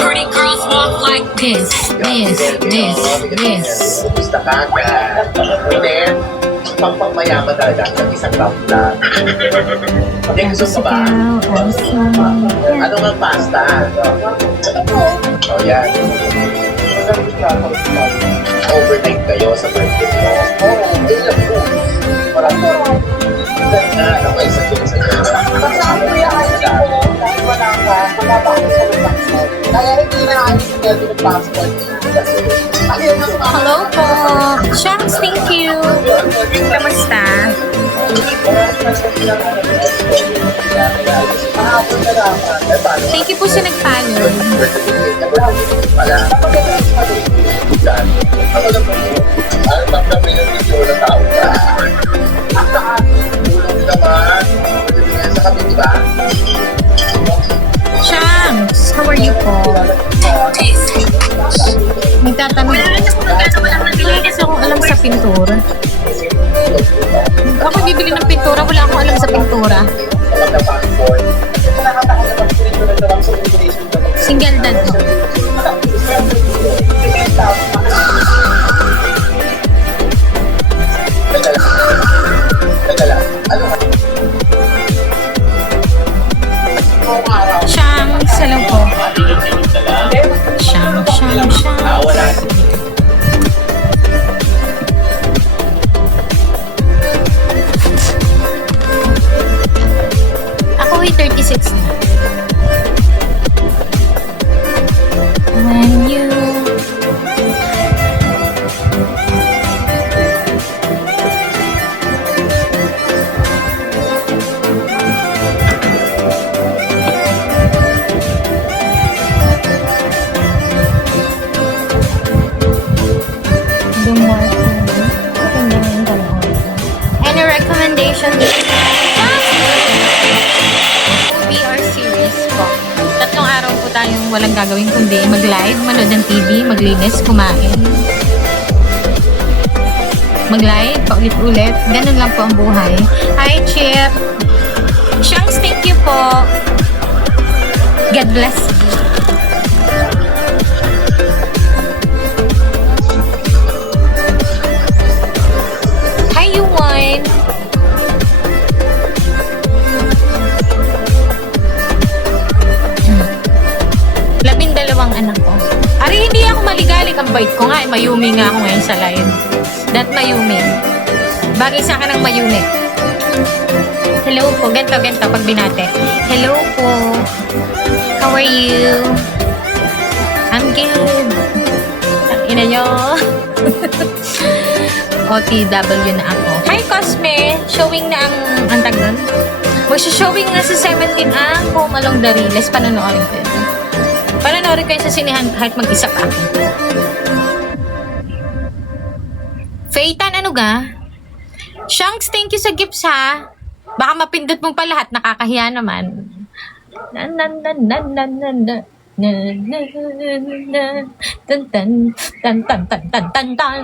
Pretty girls walk like this. Gusto ka na. Hindi. Pangmayaman talaga sa isang round lang. Hindi, gusto mo ba? Ano nga pasta? O yan. Overnight kayo sa birthday mo. Oo, ilang foods. Walang po. Ano ba isa sa inyo? Kasama ko yung ID ko, dahil wala ka, wala ako sa passport. Kaya hindi na ayos yung debit ng passport. Ayun, mas Hello po. Shanks, thank you. Kamusta? Thank you po sa nag-follow. Ako na po. Ano tapos yung video na tao ka? Tulong naman. Sa kami, di ba? Shanks, how are you po? Nagtatanong. Wala kasi akong alam sa pintura. Ako bibili ng pintura, wala akong alam sa pintura. Single dad ko. Shanks, hello po. Shanks. Wala. Ako ay 36 na. When you do more any recommendation? Movie or series po. Tatlong araw po tayong walang gagawin kundi mag-live, manood ng TV, maglinis, kumain. Mag-live, paulit-ulit. Ganun lang po ang buhay. Hi, Chip! Shanks, thank you po. God bless you. Hi, you wine. Labindalawang anak ko. Ari, hindi ako maligalig. Ang bait ko nga. Mayumi nga ako ngayon sa live. That mayumi. Bagay sa akin ang mayumi. Hello po. Ganto pag binate. Hello po. How are you? I'm good. Ina nyo. OTW na ako. Hi, Cosme. Showing na ang tag nun. Magsa-showing na sa 17 ang Home Along the Riles. Panonoorin ko yun. Panonoorin ko yun sa sinihan kahit mag-isa pa. Feitan, ano ga? Shanks, thank you sa gifts ha. Baka mapindot mong pa lahat. Nakakahiya naman. Tan tan tan tan tan tan tan tan tan.